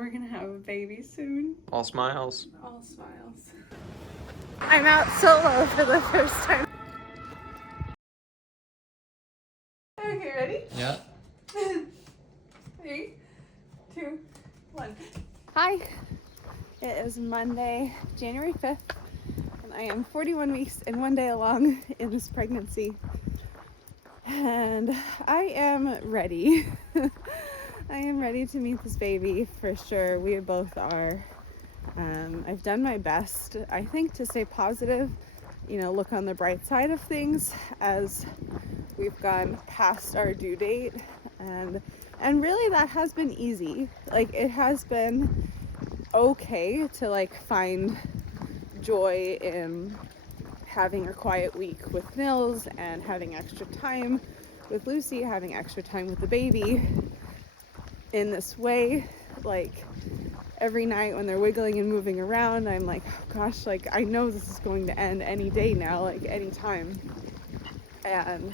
we're gonna have a baby soon. All smiles. All smiles. I'm out solo for the first time. Okay, ready? Yeah. 3, 2, 1. Hi. It is Monday, January 5th, and I am 41 weeks and 1 day along in this pregnancy. And I am ready. I am ready to meet this baby for sure. We both are. I've done my best, I think, to stay positive, look on the bright side of things as we've gone past our due date. And really that has been easy. Like, it has been okay to find joy in having a quiet week with Nils and having extra time with Lucy, having extra time with the baby in this way. Every night when they're wiggling and moving around, I'm like, oh gosh, I know this is going to end any day now, any time. And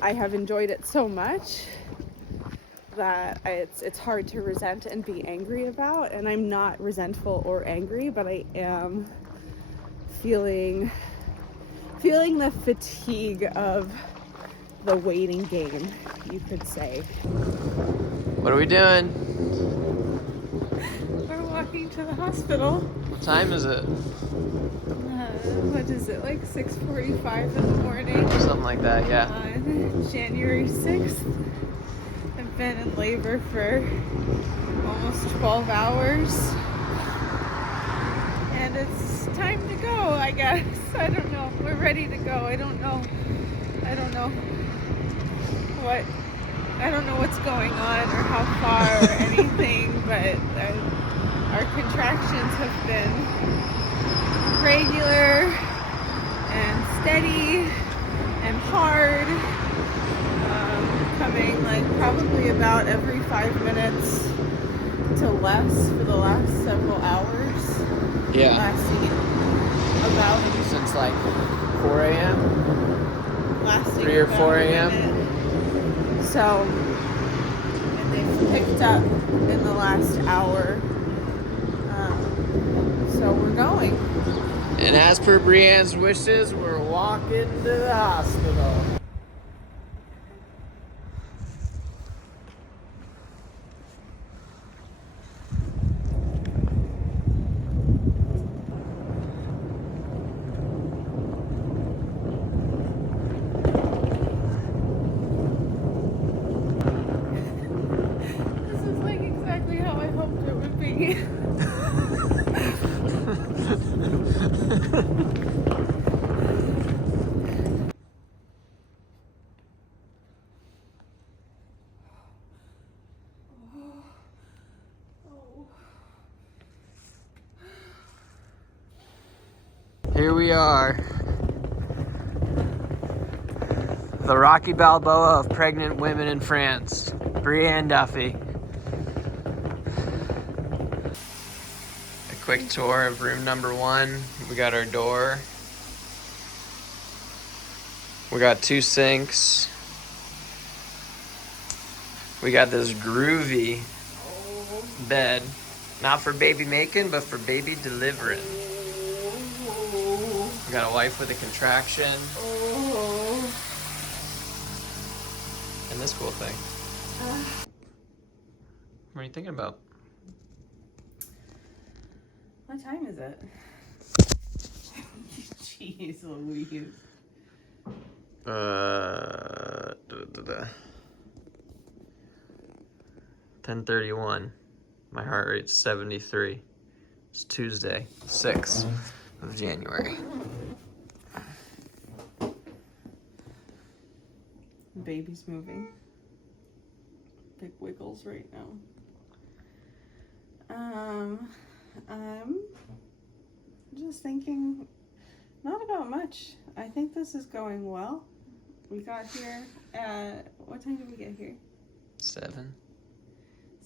I have enjoyed it so much that it's hard to resent and be angry about. And I'm not resentful or angry, but I am feeling the fatigue of the waiting game, you could say. What are we doing? We're walking to the hospital. What time is it? What is it, 6:45 in the morning? Something like that, yeah. On January 6th. I've been in labor for almost 12 hours. And it's time to go, I guess. I don't know. We're ready to go. I don't know what's going on or how far or anything, but our contractions have been regular and steady and hard, coming probably about every 5 minutes to less for the last several hours. Yeah. Lasting about Since 4 a.m.? lasting 3 or about 4 a a.m.? minute. So, and they've picked up in the last hour. So we're going. And as per Brianne's wishes, we're walking to the hospital. This is exactly how I hoped it would be. Here we are. The Rocky Balboa of pregnant women in France. Brianne Duffy. A quick tour of room number 1. We got our door. We got 2 sinks. We got this groovy bed. Not for baby making, but for baby delivering. We got a wife with a contraction. And this cool thing. What are you thinking about? What time is it? Jeez Louise. 10:31. My heart rate's 73. It's Tuesday, 6th of January. The baby's moving. Big wiggles right now. I'm just thinking not about much. I think this is going well. We got here at, what time did we get here? 7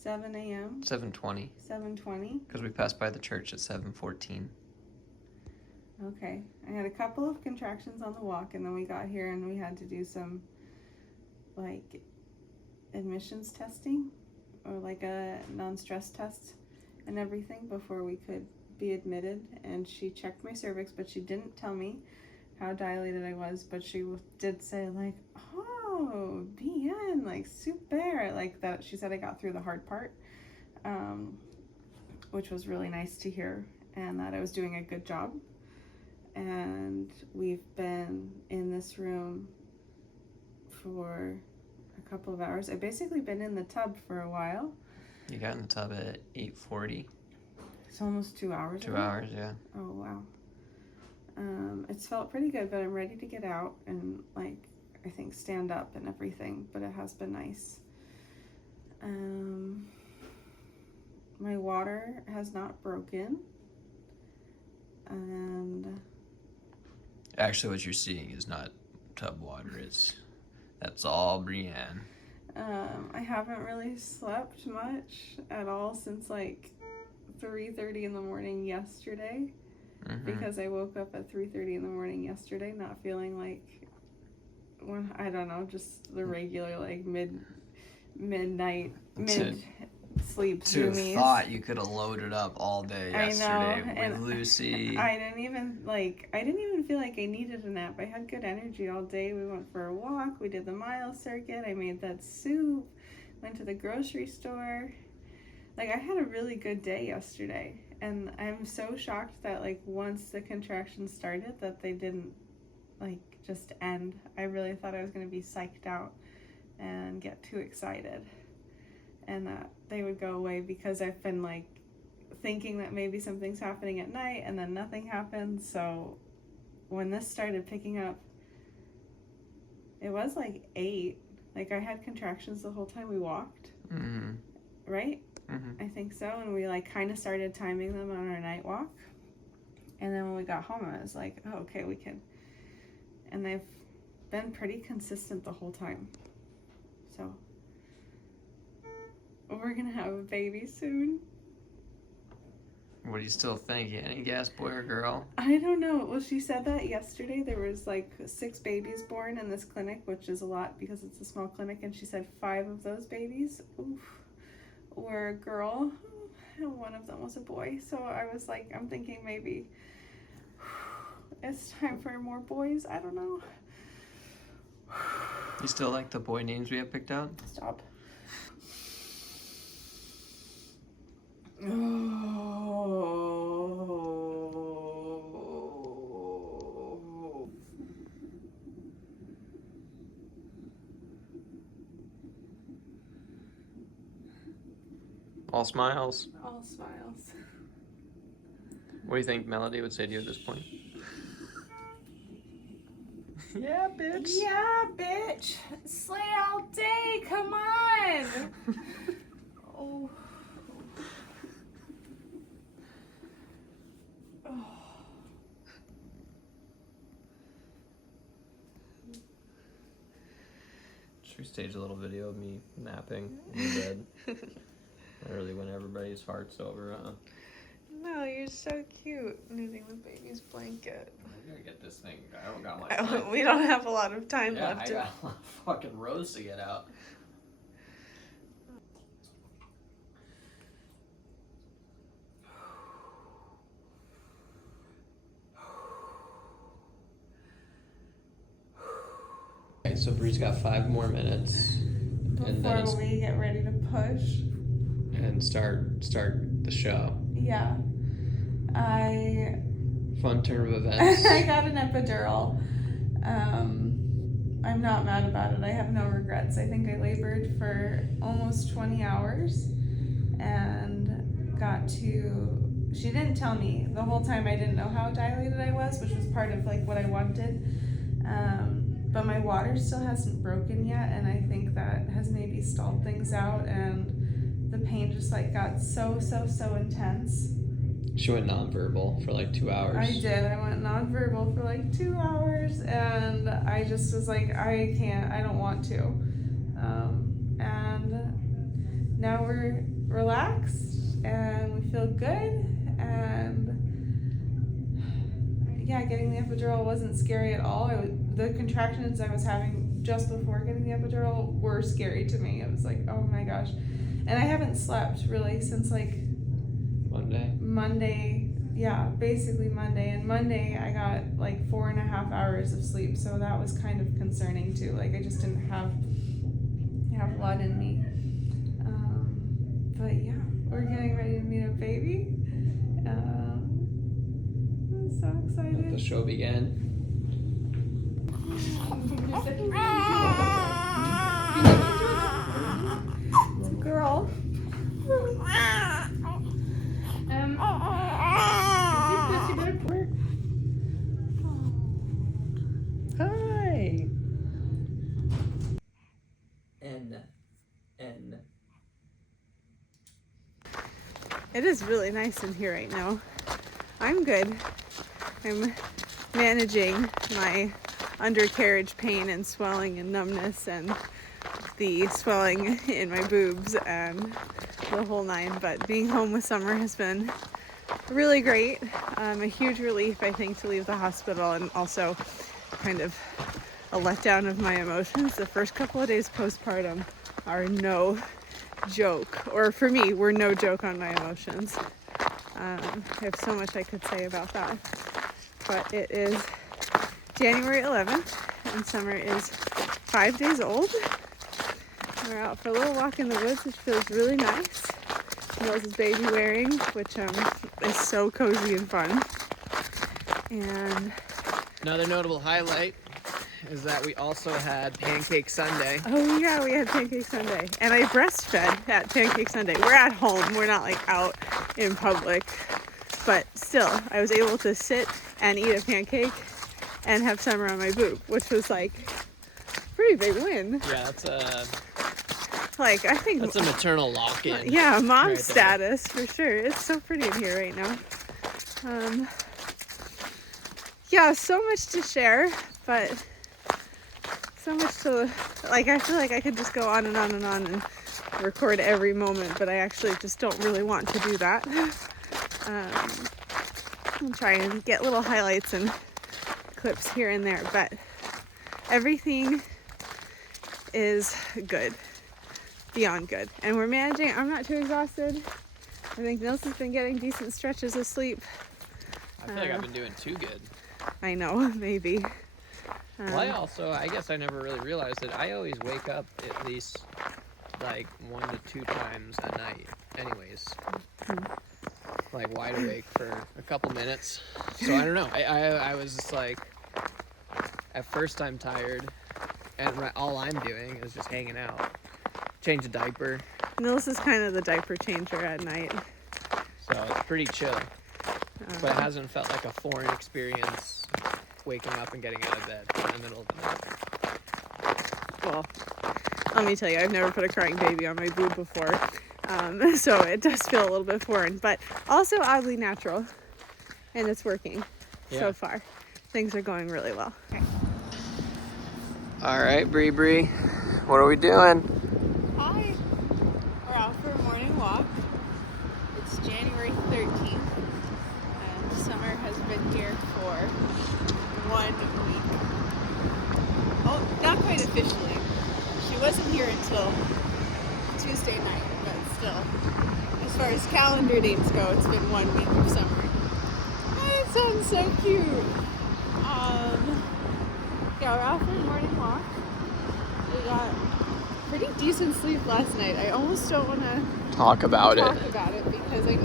a.m. 7:20. 7:20. Because we passed by the church at 7:14. Okay. I had a couple of contractions on the walk, and then we got here and we had to do some admissions testing, or a non-stress test and everything before we could be admitted, and she checked my cervix, but she didn't tell me how dilated I was, but she did say like, oh, bien, like super, like that. She said I got through the hard part, which was really nice to hear, and that I was doing a good job. And we've been in this room for a couple of hours. I've basically been in the tub for a while. You got in the tub at 8:40. It's almost 2 hours. 2 hours, yeah. Oh, wow. It's felt pretty good, but I'm ready to get out and, like, I think stand up and everything, but it has been nice. My water has not broken, and Actually, what you're seeing is not tub water. That's all Brienne. I haven't really slept much at all since like 3:30 in the morning yesterday, because I woke up at 3:30 in the morning yesterday, not feeling like I don't know, just the regular like midnight sleep To have zoomies. thought you could have loaded up all day yesterday with Lucy. I didn't even feel like I needed a nap. I had good energy all day. We went for a walk. We did the mile circuit. I made that soup. Went to the grocery store. Like, I had a really good day yesterday. And I'm so shocked that, like, once the contractions started, that they didn't, like, just end. I really thought I was going to be psyched out and get too excited, and that they would go away, because I've been, like, thinking that maybe something's happening at night, and then nothing happened. So when this started picking up, it was like 8. Like, I had contractions the whole time we walked. Right? I think so. And we, like, kind of started timing them on our night walk. And then when we got home, I was like, oh, okay, we can. And they've been pretty consistent the whole time. So we're going to have a baby soon. What do you still think? Any guess, boy or girl? I don't know. Well, she said that yesterday. There was like 6 babies born in this clinic, which is a lot because it's a small clinic. And she said 5 of those babies were a girl, and 1 of them was a boy. So I was like, I'm thinking maybe it's time for more boys. I don't know. You still like the boy names we have picked out? Stop. All smiles. All smiles. What do you think Melody would say to you at this point? Yeah, bitch. Yeah, bitch. Slay all day. Come on. Oh. Should we stage a little video of me napping in bed? Early when everybody's heart's over, huh? No, you're so cute. Knitting the baby's blanket. I gotta get this thing. I don't got my time. We don't have a lot of time Yeah, left. I got a lot of fucking rows to get out. Okay, so Bree's got 5 more minutes. Before we get ready to push. And start the show. Yeah. Fun turn of events. I got an epidural. I'm not mad about it. I have no regrets. I think I labored for almost 20 hours and she didn't tell me the whole time. I didn't know how dilated I was, which was part of like what I wanted. But my water still hasn't broken yet, and I think that has maybe stalled things out, and the pain just like got so intense. She went nonverbal for like 2 hours. I did. I went nonverbal for like 2 hours, and I just was like, I can't, I don't want to. And now we're relaxed and we feel good, and yeah, getting the epidural wasn't scary at all. The contractions I was having just before getting the epidural were scary to me. It was like, oh my gosh. And I haven't slept really since like Monday, yeah, basically Monday. And Monday I got like 4.5 hours of sleep, so that was kind of concerning too. Like I just didn't have a lot in me. But yeah, we're getting ready to meet a baby. I'm so excited. Let the show begin. It's a girl. Hi. It is really nice in here right now. I'm good. I'm managing my undercarriage pain and swelling and numbness and the swelling in my boobs and the whole nine. But being home with Summer has been really great. A huge relief, I think, to leave the hospital, and also kind of a letdown of my emotions. The first couple of days postpartum are no joke, or for me, were no joke on my emotions. I have so much I could say about that. But it is January 11th, and Summer is 5 days old. We're out for a little walk in the woods, which feels really nice. Mills is baby wearing, which is so cozy and fun. And another notable highlight is that we also had Pancake Sunday. oh yeah, we had Pancake Sunday. And I breastfed at Pancake Sunday. We're at home, we're not like out in public. But still, I was able to sit and eat a pancake and have Summer on my boob, which was like a pretty big win. Yeah, that's a maternal lock-in. Yeah, mom right status for sure. It's so pretty in here right now. Yeah, so much to share, but so much to, like, I feel like I could just go on and on and on and record every moment, but I actually just don't really want to do that. I'll try and get little highlights and clips here and there, but everything is good, beyond good, and we're managing. I'm not too exhausted. I think Nils has been getting decent stretches of sleep. I feel like I've been doing too good. I know, maybe. Well, I guess I never really realized it. I always wake up at least like 1 to 2 times a night anyways. Like wide awake for a couple minutes. So I don't know. I was just like, at first I'm tired and all I'm doing is just hanging out. Change a diaper. Nils is kind of the diaper changer at night. So it's pretty chill. But it hasn't felt like a foreign experience waking up and getting out of bed in the middle of the night. Well, let me tell you, I've never put a crying baby on my boob before. So it does feel a little bit foreign, but also oddly natural. And it's working so far. Things are going really well. Okay. All right, Bree, what are we doing? Hi. We're out for a morning walk. It's January 13th. And Summer has been here for 1 week. Oh, not quite officially. She wasn't here until Tuesday night, but still, as far as calendar dates go, it's been 1 week of Summer. It sounds so cute. Yeah, we're out for a morning walk. We got pretty decent sleep last night. I almost don't want to talk about it because I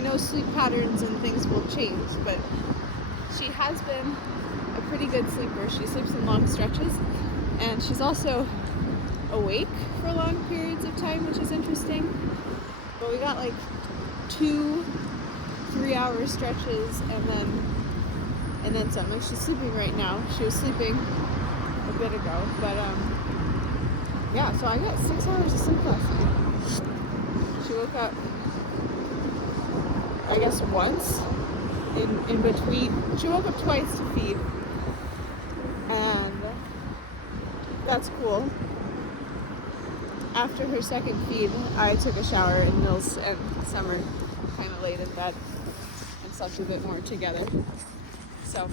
know sleep patterns and things will change, but she has been a pretty good sleeper. She sleeps in long stretches, and she's also awake for long periods of time, which is interesting. But we got like 2 3-hour stretches and then some. She's sleeping right now. She was sleeping a bit ago, but yeah, so I got 6 hours of sleep last night. She woke up, I guess, once in between. She woke up twice to feed, and that's cool. After her second feed, I took a shower, and Nils and Summer kind of laid in bed and slept a bit more together. So,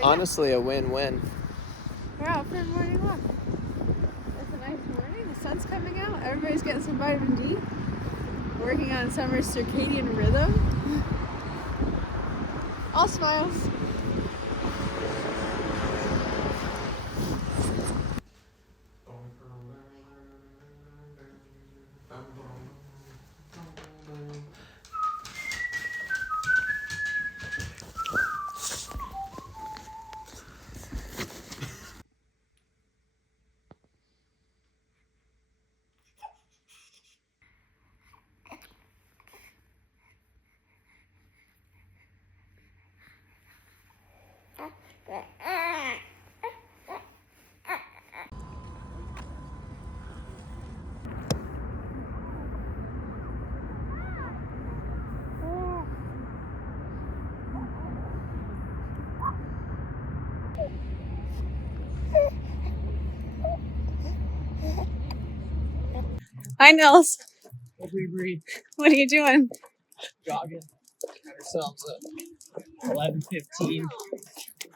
honestly, a win-win. We're out for a morning walk. It's a nice morning. The sun's coming out. Everybody's getting some vitamin D. We're working on Summer's circadian rhythm. All smiles. Hi, Nils. What are you doing? Jogging. Got ourselves a 11:15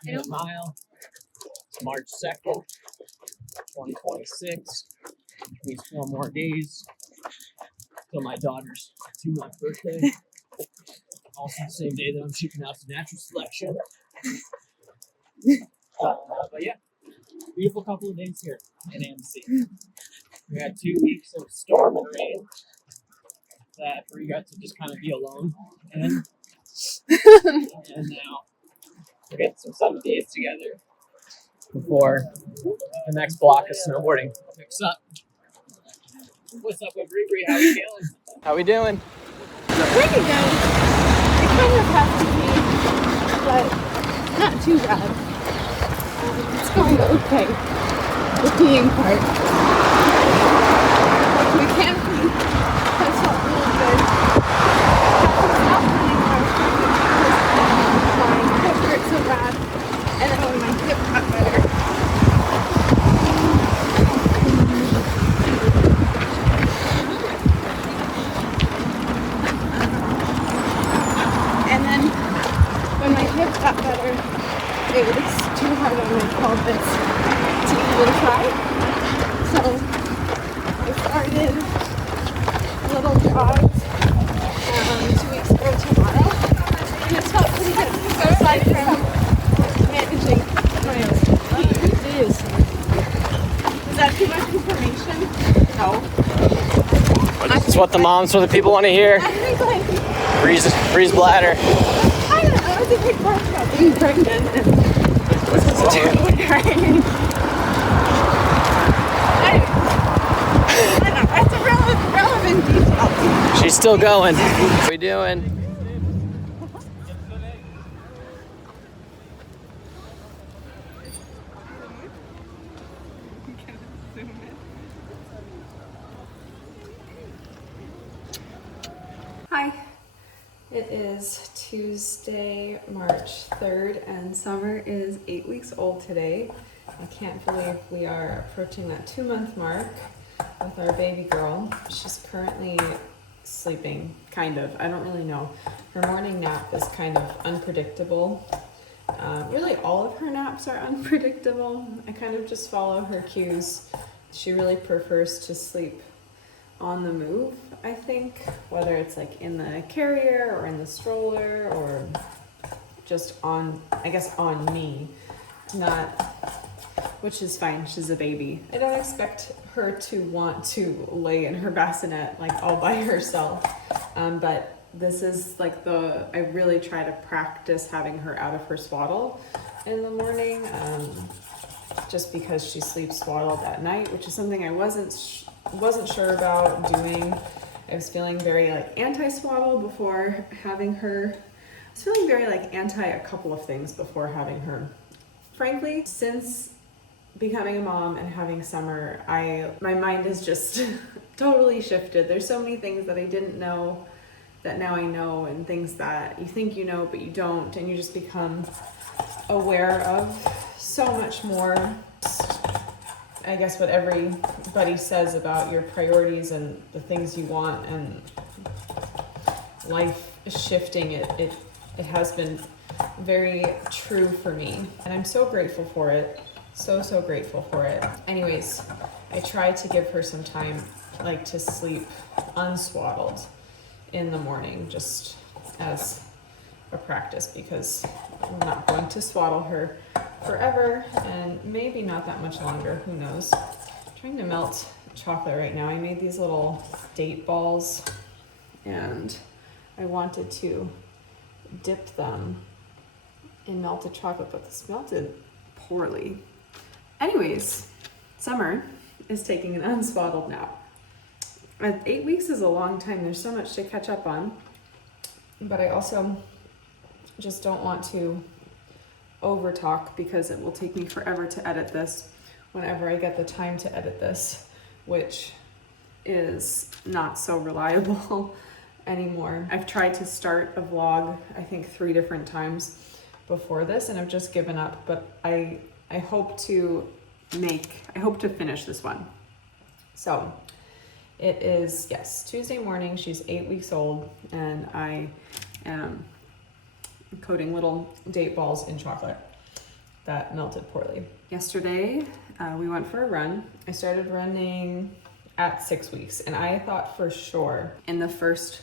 minute mile. It's March 2nd, 2026. Means 4 more days till my daughter's 2-month birthday. Also the same day that I'm shipping out to natural selection. But yeah, beautiful couple of days here in AMC. We had 2 weeks of storm and rain that we got to just kind of be alone in. And now we're getting some 7 days together before the next block of snowboarding picks up. What's up with Bree? How we feeling? How we doing? Pretty good. It kind of has to be, but not too bad. It's going okay. The peeing part. We can't pee. That felt really good. Stop running when I was pregnant because my hip hurt so bad. And then when my hip got better. And then when my hip got better, it was too hard on my pelvis to even try. So I started little jogs 2 weeks ago tomorrow, and it felt pretty good. So aside from managing my pee, is that too much information? No. It's what the moms, what the people want to hear. I think like Bree's bladder. I don't know. It was a big part about being pregnant. And this is right. I don't know. It's a relevant detail. She's still going. What are we doing? Hi. It is Tuesday, March 3rd, and Summer is 8 weeks old today. I can't believe we are approaching that 2-month mark with our baby girl. She's currently sleeping, kind of. I don't really know. Her morning nap is kind of unpredictable. Really, all of her naps are unpredictable. I kind of just follow her cues. She really prefers to sleep on the move, I think, whether it's like in the carrier or in the stroller or just on, I guess, on me, not, which is fine, she's a baby. I don't expect her to want to lay in her bassinet like all by herself, but this is like I really try to practice having her out of her swaddle in the morning, just because she sleeps swaddled at night, which is something I wasn't sure about doing. I was feeling very like anti-swaddle before having her. I was feeling very like anti a couple of things before having her. Frankly, since becoming a mom and having Summer, my mind has just totally shifted. There's so many things that I didn't know that now I know, and things that you think you know but you don't, and you just become aware of so much more. I guess what everybody says about your priorities and the things you want, and life is shifting. It has been very true for me, and I'm so grateful for it. So grateful for it. Anyways, I try to give her some time, like, to sleep unswaddled. in the morning just as a practice, because I'm not going to swaddle her forever, and maybe not that much longer, who knows. I'm trying to melt chocolate right now. I made these little date balls and I wanted to dip them in melted chocolate, but this melted poorly. Anyways, Summer is taking an unswaddled nap. 8 weeks is a long time. There's so much to catch up on, but I also just don't want to over talk because it will take me forever to edit this whenever I get the time to edit this, which is not so reliable anymore. I've tried to start a vlog, I think 3 different times before this, and I've just given up, but I hope to finish this one. So it is, yes, Tuesday morning. She's 8 weeks old, and I am coating little date balls in chocolate that melted poorly. Yesterday, we went for a run. I started running at 6 weeks, and I thought for sure in the first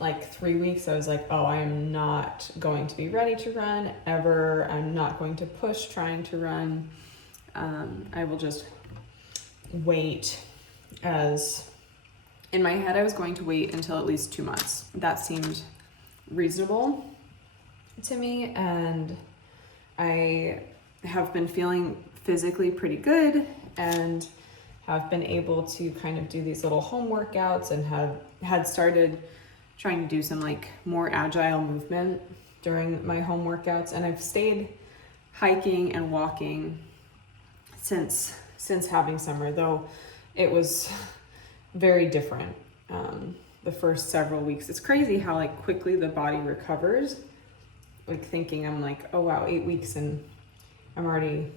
like 3 weeks, I was like, oh, I am not going to be ready to run ever. I'm not going to push trying to run. I will just wait. As in my head, I was going to wait until at least 2 months. That seemed reasonable to me, and I have been feeling physically pretty good and have been able to kind of do these little home workouts, and had started trying to do some like more agile movement during my home workouts, and I've stayed hiking and walking since having Summer, though it was very different the first several weeks. It's crazy how like quickly the body recovers. Like thinking I'm like, oh wow, 8 weeks and I'm already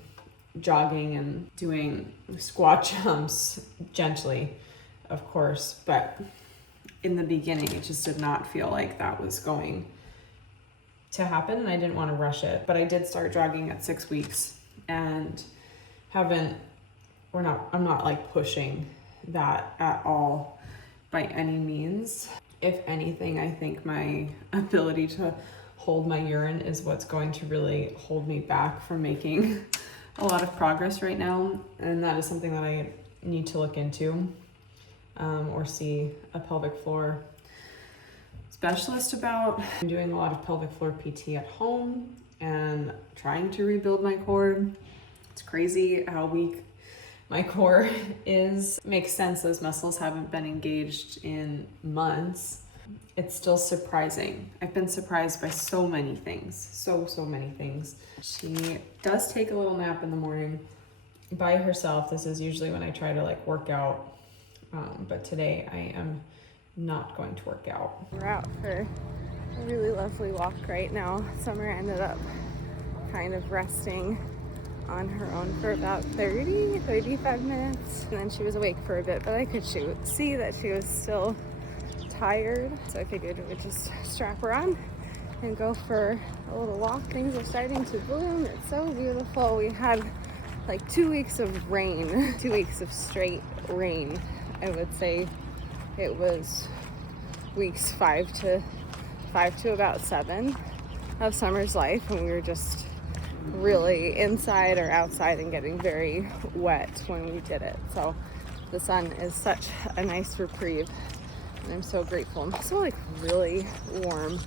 jogging and doing squat jumps gently, of course, but in the beginning it just did not feel like that was going to happen, and I didn't want to rush it. But I did start jogging at 6 weeks, and I'm not like pushing that at all by any means. If anything, I think my ability to hold my urine is what's going to really hold me back from making a lot of progress right now, and that is something that I need to look into, or see a pelvic floor specialist about. I'm doing a lot of pelvic floor PT at home and trying to rebuild my core. It's crazy how weak my core is. Makes sense, those muscles haven't been engaged in months. It's still surprising. I've been surprised by so many things, so many things. She does take a little nap in the morning by herself. This is usually when I try to like work out, but today I am not going to work out. We're out for a really lovely walk right now. Summer ended up kind of resting on her own for about 35 minutes, and then she was awake for a bit, but I could see that she was still tired, so I figured we would just strap her on and go for a little walk. Things are starting to bloom. It's so beautiful. We had like 2 weeks of rain, 2 weeks of straight rain. I would say it was weeks 5 to about 7 of Summer's life, and we were just really inside or outside and getting very wet when we did it. So the sun is such a nice reprieve, and I'm so grateful. I'm also like really warm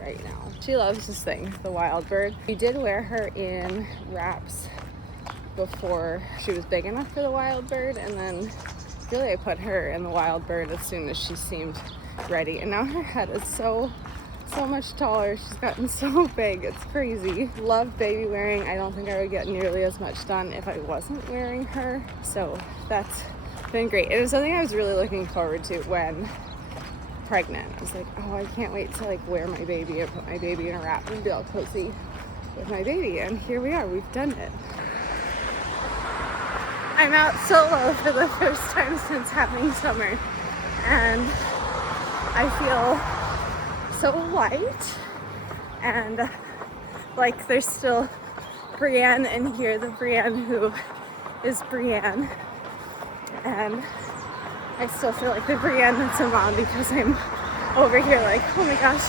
right now. She loves this thing, the wild bird. We did wear her in wraps before she was big enough for the wild bird, and then really I put her in the wild bird as soon as she seemed ready, and now her head is so much taller. She's gotten so big, it's crazy. Love baby wearing. I don't think I would get nearly as much done if I wasn't wearing her, so that's been great. It was something I was really looking forward to when pregnant. I was like, oh, I can't wait to like wear my baby and put my baby in a wrap and be all cozy with my baby, and here we are, we've done it. I'm out solo for the first time since having Summer, and I feel so light, and like there's still Brienne in here, the Brienne who is Brienne, and I still feel like the Brienne that's a mom because I'm over here like, oh my gosh,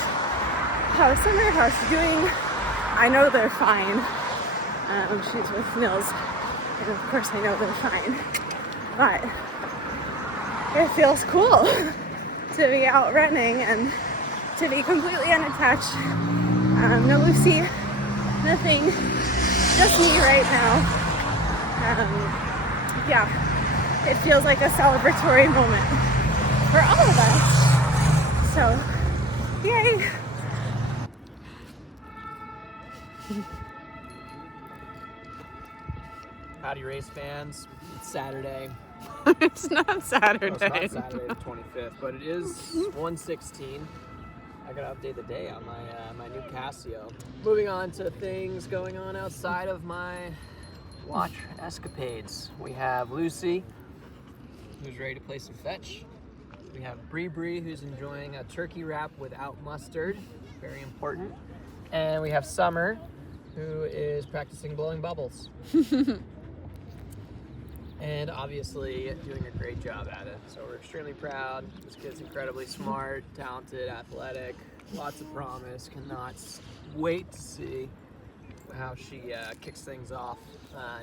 how's Summer? How's she doing? I know they're fine. She's with Nils, and of course I know they're fine. But it feels cool to be out running and to be completely unattached. No Lucy, nothing, just me right now. Yeah, it feels like a celebratory moment for all of us. So, yay! Howdy race fans, it's Saturday. It's not Saturday. No, it's not Saturday the 25th, but it is 1:16. I gotta update the day on my new Casio. Moving on to things going on outside of my watch escapades. We have Lucy, who's ready to play some fetch. We have Bree, who's enjoying a turkey wrap without mustard, very important. And we have Summer, who is practicing blowing bubbles. And obviously doing a great job at it. So we're extremely proud. This kid's incredibly smart, talented, athletic, lots of promise. Cannot wait to see how she kicks things off.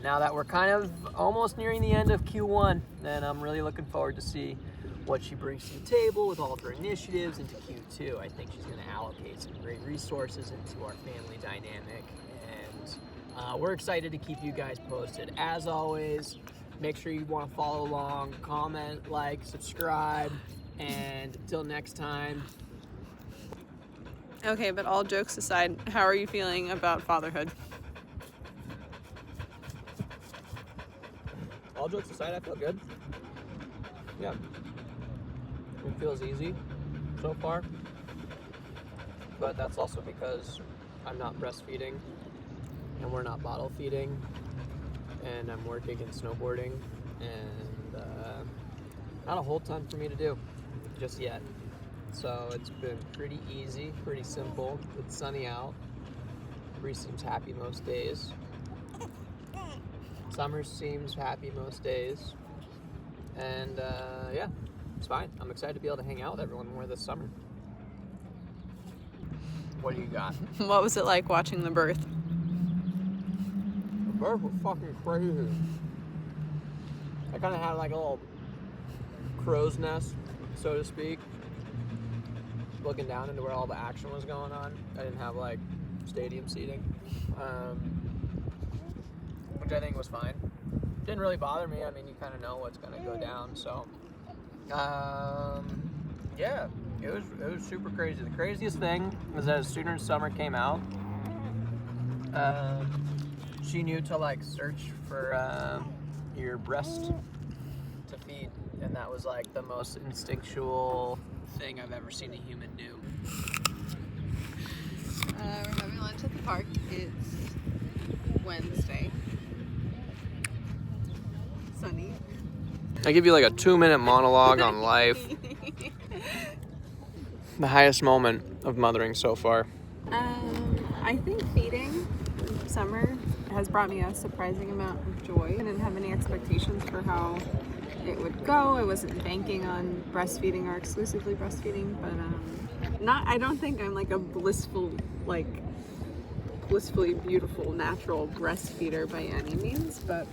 Now that we're kind of almost nearing the end of Q1, and I'm really looking forward to see what she brings to the table with all of her initiatives into Q2. I think she's going to allocate some great resources into our family dynamic, and we're excited to keep you guys posted. As always, make sure you want to follow along, comment, like, subscribe, and until next time. Okay, but all jokes aside, how are you feeling about fatherhood? All jokes aside, I feel good. Yeah. It feels easy so far. But that's also because I'm not breastfeeding and we're not bottle feeding and I'm working and snowboarding and not a whole ton for me to do just yet. So it's been pretty easy, pretty simple. It's sunny out. Bree seems happy most days. Summer seems happy most days. And yeah, it's fine. I'm excited to be able to hang out with everyone more this summer. What do you got? What was it like watching the birth? The birth was fucking crazy. I kind of had like a little crow's nest, so to speak, looking down into where all the action was going on. I didn't have like stadium seating, which I think was fine. Didn't really bother me. I mean, you kind of know what's going to go down, so yeah, it was super crazy. The craziest thing was that as soon as Summer came out, she knew to like search for your breast to feed, and that was like the most instinctual thing I've ever seen a human do. We're having lunch at the park. It's Wednesday. Sunny. I give you like a 2-minute monologue on life. The highest moment of mothering so far. I think feeding Summer has brought me a surprising amount of joy. I didn't have any expectations for how it would go. I wasn't banking on breastfeeding or exclusively breastfeeding, but I don't think I'm like a blissfully beautiful natural breastfeeder by any means, but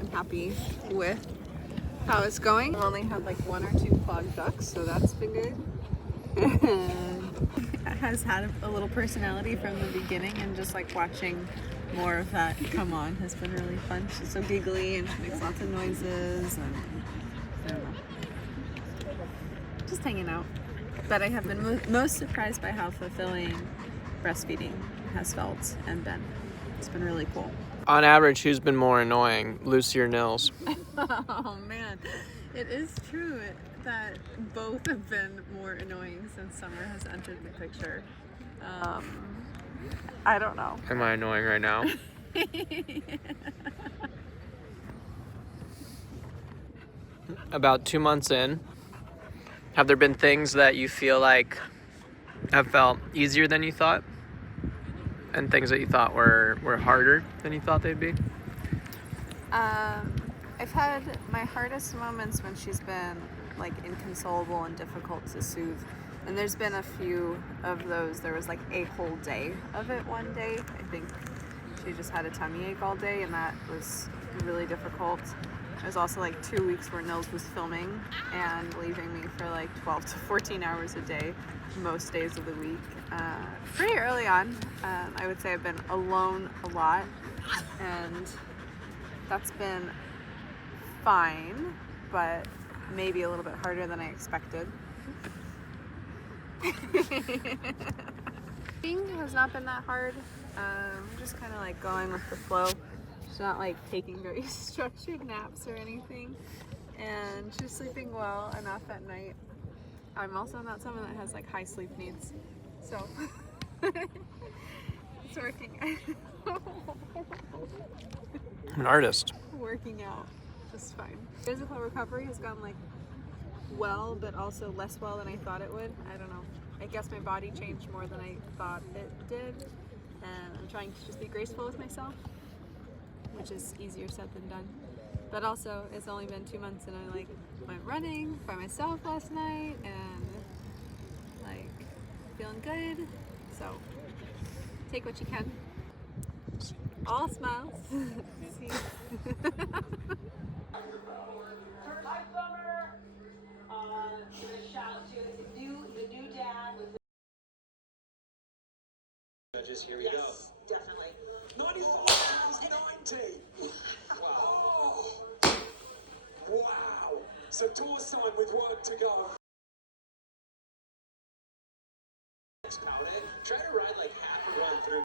I'm happy with how it's going. I've only had like 1 or 2 clogged ducts, so that's been good. It has had a little personality from the beginning, and just like watching more of that come on has been really fun. She's so giggly and she makes lots of noises, and I don't know, just hanging out. But I have been most surprised by how fulfilling breastfeeding has felt and been. It's been really cool. On average, who's been more annoying, Lucy or Nils? Oh man, it is true that both have been more annoying since Summer has entered the picture. I don't know. Am I annoying right now? About 2 months in, have there been things that you feel like have felt easier than you thought? And things that you thought were harder than you thought they'd be? I've had my hardest moments when she's been like inconsolable and difficult to soothe, And there's been a few of those. There was like a whole day of it one day. I think she just had a tummy ache all day, and that was really difficult. There's also like 2 weeks where Nils was filming and leaving me for like 12 to 14 hours a day, most days of the week. Pretty early on, I would say I've been alone a lot, and that's been fine, but maybe a little bit harder than I expected. Eating has not been that hard. I'm just kind of like going with the flow. She's not like taking very structured naps or anything, and she's sleeping well enough at night. I'm also not someone that has like high sleep needs, so it's working. I'm an artist. Working out just fine. Physical recovery has gone like well, but also less well than I thought it would. I don't know. I guess my body changed more than I thought it did, and I'm trying to just be graceful with myself, which is easier said than done. But also, it's only been 2 months, and I like went running by myself last night, and like feeling good. So take what you can. All smiles. See? Here we go. Definitely. 94 pounds 90. Wow. Wow. So tour's time with work to go. Try to ride like half a run through.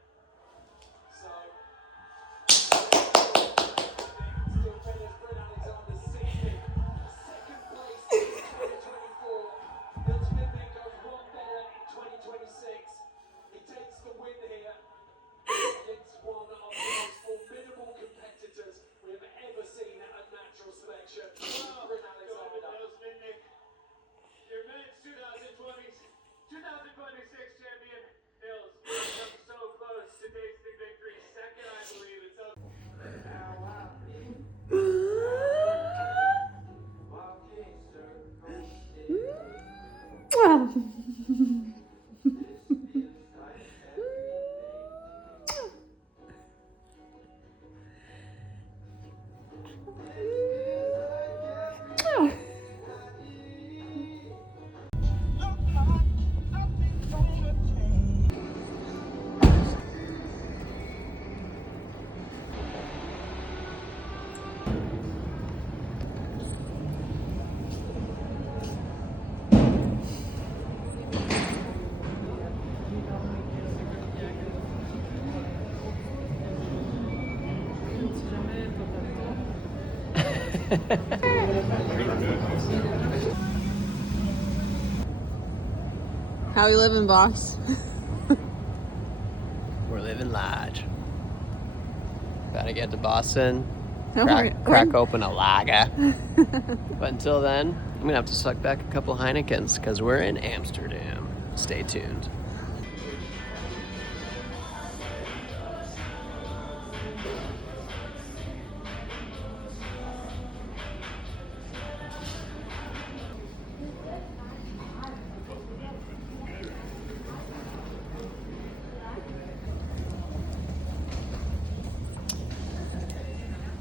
How you living, boss? We're living large. Gotta get to Boston, When? crack open a lager. But until then, I'm gonna have to suck back a couple Heinekens because we're in Amsterdam. Stay tuned.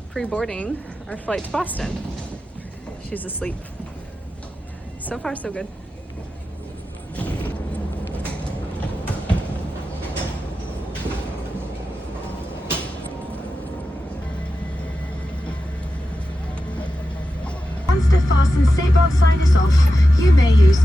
Pre-boarding our flight to Boston. She's asleep. So far, so good. Once the fasten seatbelt sign is off, you may use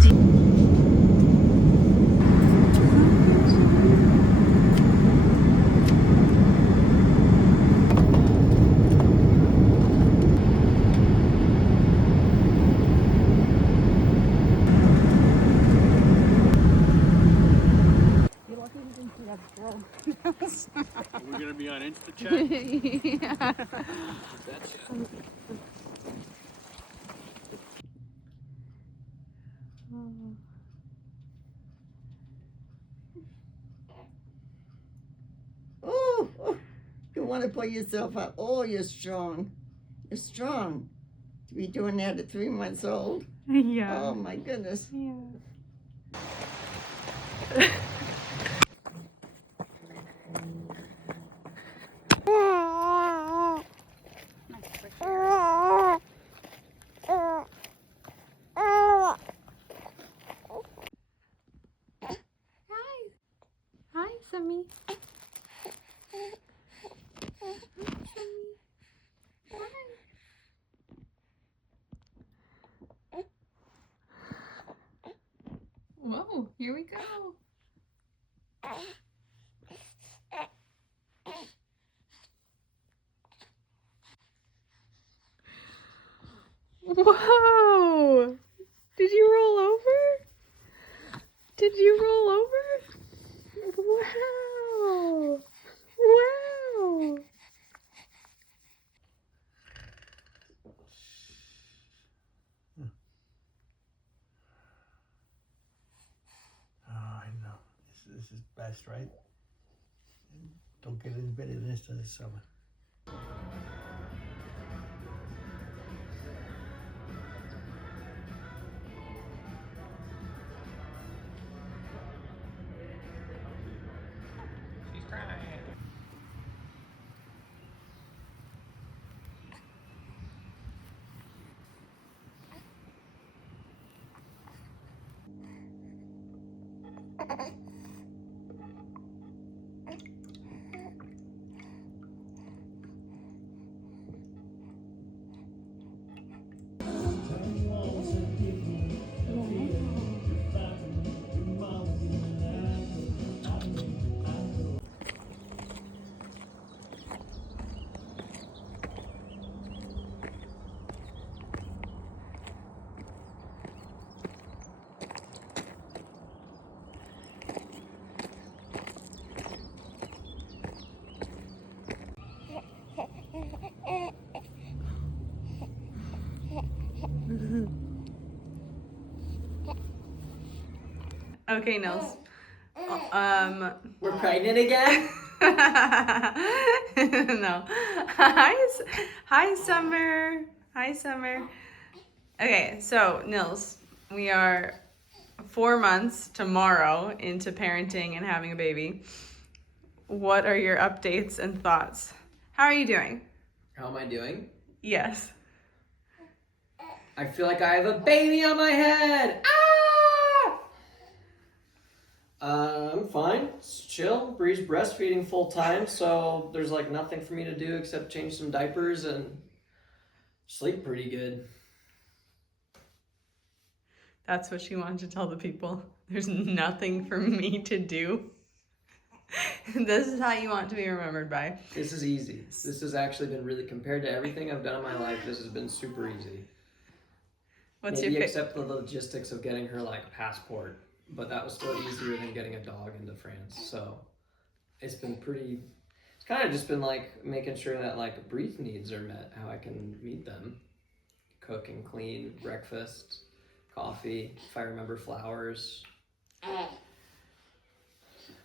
We're gonna be on InstaChat. Yeah. Oh, you want to pull yourself up. Oh, you're strong. You're strong. To be doing that at 3 months old. Yeah. Oh, my goodness. Yeah. Sammy. Whoa, here we go. Whoa! Did you roll over? Did you roll over? Wow! Wow! Oh, I know. This is best, right? Don't get any better than this summer. She's crying. Okay, Nils. We're pregnant again? No. Hi, Summer. Hi, Summer. Okay, so Nils, we are 4 months tomorrow into parenting and having a baby. What are your updates and thoughts? How are you doing? How am I doing? Yes. I feel like I have a baby on my head. Ah! I'm fine. It's chill. Bree's breastfeeding full time, so there's like nothing for me to do except change some diapers and sleep pretty good. That's what she wanted to tell the people. There's nothing for me to do. This is how you want to be remembered by. This is easy. This has actually been really, compared to everything I've done in my life, this has been super easy. What's Maybe your except the logistics of getting her like passport, but that was still easier than getting a dog into France. So it's been pretty. It's kind of just been like making sure that like Bree's needs are met, how I can meet them, cook and clean, breakfast, coffee, if I remember flowers.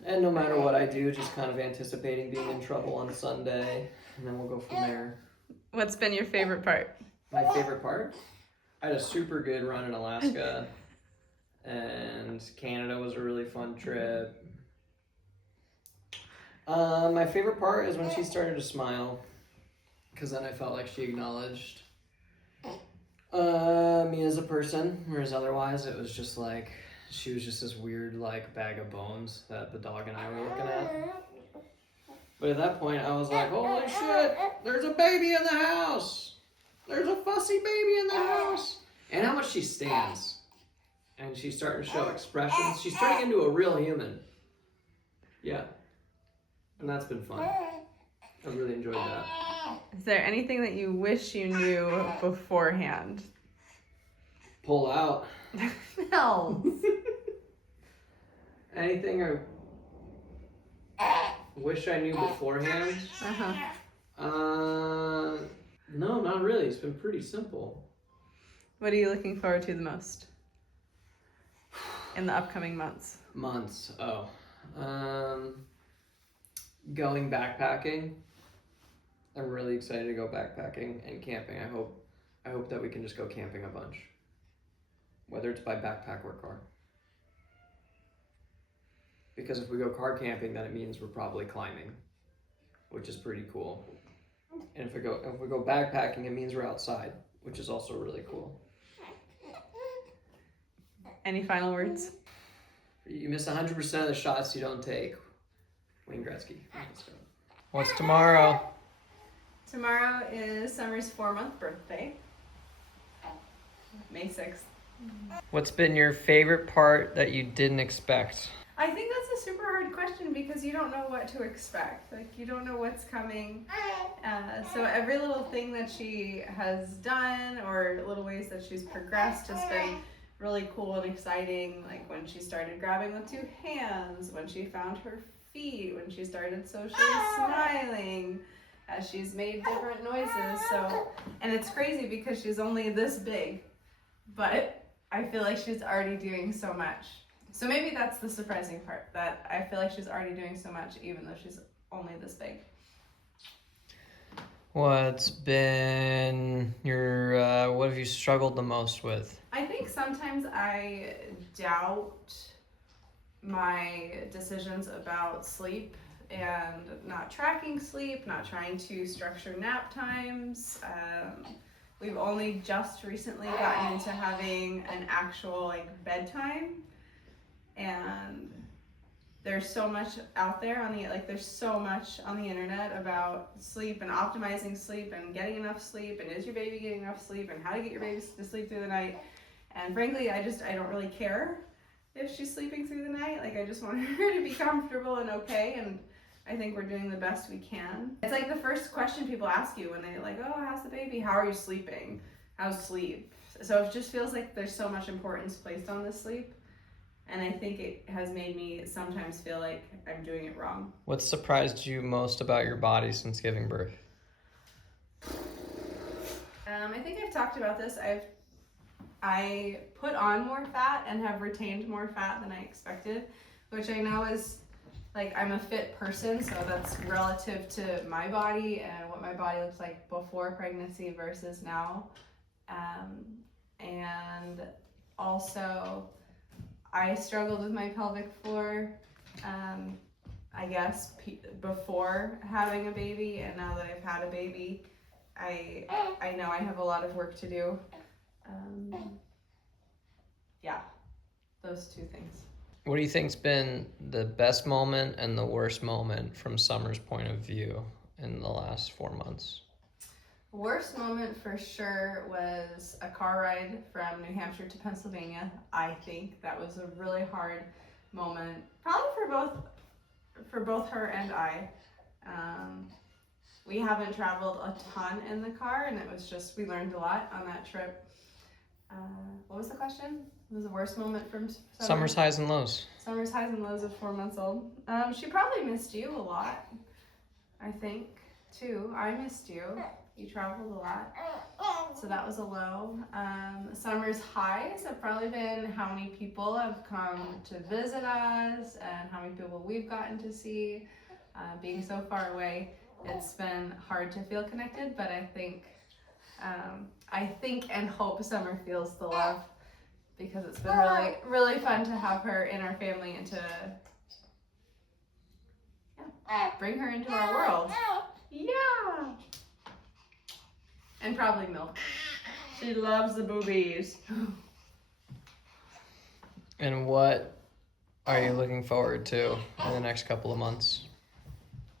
And no matter what I do, just kind of anticipating being in trouble on Sunday, and then we'll go from there. What's been your favorite part? My favorite part? I had a super good run in Alaska, and Canada was a really fun trip. My favorite part is when she started to smile, because then I felt like she acknowledged me as a person, whereas otherwise it was just like, she was just this weird like bag of bones that the dog and I were looking at. But at that point I was like, holy shit, there's a baby in the house! There's a fussy baby in the house! And how much she stands. And she's starting to show expressions. She's turning into a real human. Yeah. And that's been fun. I've really enjoyed that. Is there anything that you wish you knew beforehand? Pull out. No. Anything I wish I knew beforehand? No, not really. It's been pretty simple. What are you looking forward to the most in the upcoming months? Going backpacking. I'm really excited to go backpacking and camping. I hope that we can just go camping a bunch. Whether it's by backpack or car. Because if we go car camping, then it means we're probably climbing, which is pretty cool. And if we go backpacking, it means we're outside, which is also really cool. Any final words? You miss 100% of the shots you don't take. Wayne Gretzky. What's tomorrow? Tomorrow is Summer's 4-month birthday. May 6th. What's been your favorite part that you didn't expect? I think that's a super hard question because you don't know what to expect. Like, you don't know what's coming. So every little thing that she has done or little ways that she's progressed has been really cool and exciting. Like when she started grabbing with 2 hands, when she found her feet, when she started socially smiling, as she's made different noises. So, and it's crazy because she's only this big, but I feel like she's already doing so much. So maybe that's the surprising part, that I feel like she's already doing so much even though she's only this big. What's been your, what have you struggled the most with? I think sometimes I doubt my decisions about sleep and not tracking sleep, not trying to structure nap times. We've only just recently gotten into having an actual like bedtime, and there's so much out there on the, like there's so much on the internet about sleep and optimizing sleep and getting enough sleep and is your baby getting enough sleep and how to get your baby to sleep through the night. And frankly, I don't really care if she's sleeping through the night. Like I just want her to be comfortable and okay, and I think we're doing the best we can. It's like the first question people ask you when they're like, oh, how's the baby? How are you sleeping? How's sleep? So it just feels like there's so much importance placed on this sleep. And I think it has made me sometimes feel like I'm doing it wrong. What surprised you most about your body since giving birth? I think I've talked about this. I put on more fat and have retained more fat than I expected, which I know is like, I'm a fit person, so that's relative to my body and what my body looks like before pregnancy versus now. And also, I struggled with my pelvic floor, I guess, before having a baby, and now that I've had a baby, I know I have a lot of work to do. Yeah, those 2 things. What do you think's been the best moment and the worst moment from Summer's point of view in the last 4 months? Worst moment for sure was a car ride from New Hampshire to Pennsylvania. I think that was a really hard moment, probably for both her and I. We haven't traveled a ton in the car, and it was just, we learned a lot on that trip. What was the question? What was the worst moment from Summer's highs and lows. Summer's highs and lows of 4 months old. She probably missed you a lot, I think, too. I missed you. You traveled a lot, so that was a low. Summer's highs have probably been how many people have come to visit us and how many people we've gotten to see. Being so far away, it's been hard to feel connected, but I think and hope Summer feels the love, because it's been really, really fun to have her in our family and to bring her into our world. Yeah. And probably milk. She loves the boobies. And what are you looking forward to in the next couple of months?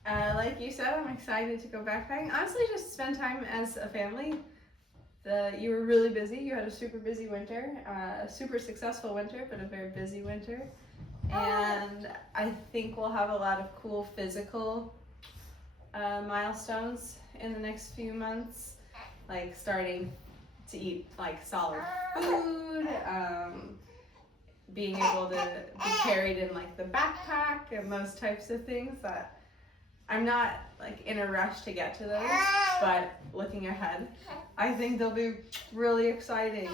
Like you said, I'm excited to go backpacking. Honestly, just spend time as a family. You were really busy. You had a super busy winter, a super successful winter, but a very busy winter. And I think we'll have a lot of cool physical milestones in the next few months, like starting to eat like solid food, being able to be carried in like the backpack and those types of things. That I'm not like in a rush to get to those, but looking ahead, I think they'll be really exciting.